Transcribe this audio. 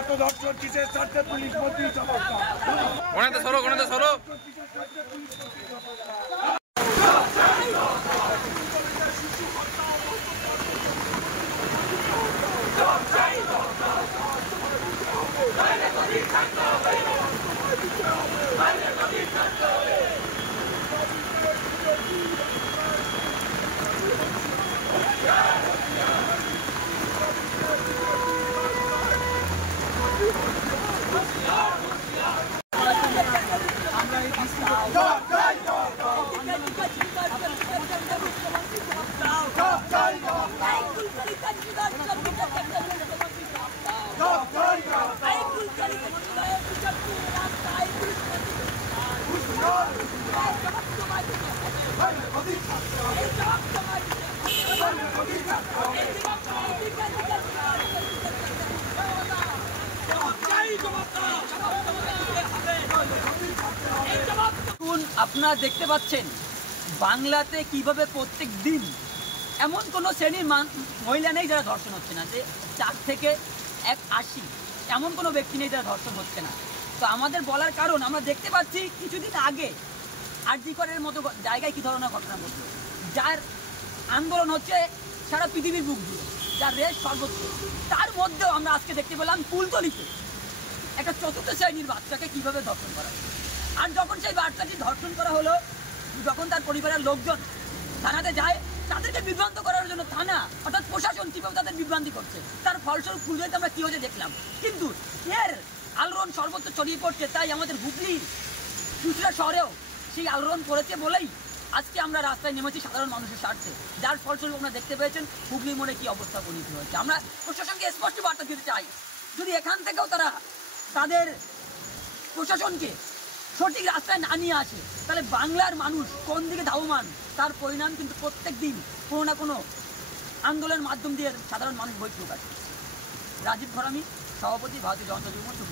এত দর্শন কিসের স্বার্থে পুলিশ মন্ত্রী সমস্যা কোনাতে সরো আপনারা দেখতে পাচ্ছেন বাংলাতে কিভাবে প্রত্যেক দিন এমন কোনো শ্রেণীর মহিলা নেই যারা ধর্ষণ হচ্ছে না, যে 4 থেকে 80 এমন কোনো ব্যক্তি নেই যারা ধর্ষণ হচ্ছে না। তো আমাদের বলার কারণ আমরা দেখতে পাচ্ছি কিছুদিন আগে আরজি করের মতো জায়গায় কী ধরনের ঘটনা ঘটল, যার আন্দোলন হচ্ছে সারা পৃথিবীর বুক জুড়ে, যার রেশ সর্বোচ্চ। তার মধ্যেও আমরা আজকে দেখতে পেলাম কুলতলিতে একটা 4র্থ শ্রেণীর বাচ্চাকে কীভাবে ধর্ষণ করা হলো। আর যখন সেই বাচ্চাটি ধর্ষণ করা হলো, যখন তার পরিবারের লোকজন থানাতে যায়, তাদেরকে বিভ্রান্ত করার জন্য থানা অর্থাৎ প্রশাসন কীভাবে তাদের বিভ্রান্তি করছে, তার ফলস্বরূপ কুলতলিতে আমরা কী হয়েছে দেখলাম। কিন্তু এর আলোড়ন সর্বত্র ছড়িয়ে পড়ছে, তাই আমাদের হুগলির চুঁচুড়া শহরেও সেই আলোড়ন পড়েছে বলেই আজকে আমরা রাস্তায় নেমেছি সাধারণ মানুষের স্বার্থে, যার ফলস্বরূপ আপনারা দেখতে পেয়েছেন হুগলি মোড়ে কী অবস্থা পরিণত হয়েছে। আমরা প্রশাসনকে স্পষ্ট বার্তা দিতে চাই, যদি এখান থেকেও তারা তাদের প্রশাসনকে সঠিক রাস্তায় না নিয়ে আসে, তাহলে বাংলার মানুষ কোন দিকে ধাবমান তার পরিণাম কিন্তু প্রত্যেক দিন কোনো না কোনো আন্দোলনের মাধ্যম দিয়ে সাধারণ মানুষ বই প্রকাশ। রাজীব ঘরামি, সভাপতি, ভারতীয় জনতা যুব মোর্চা।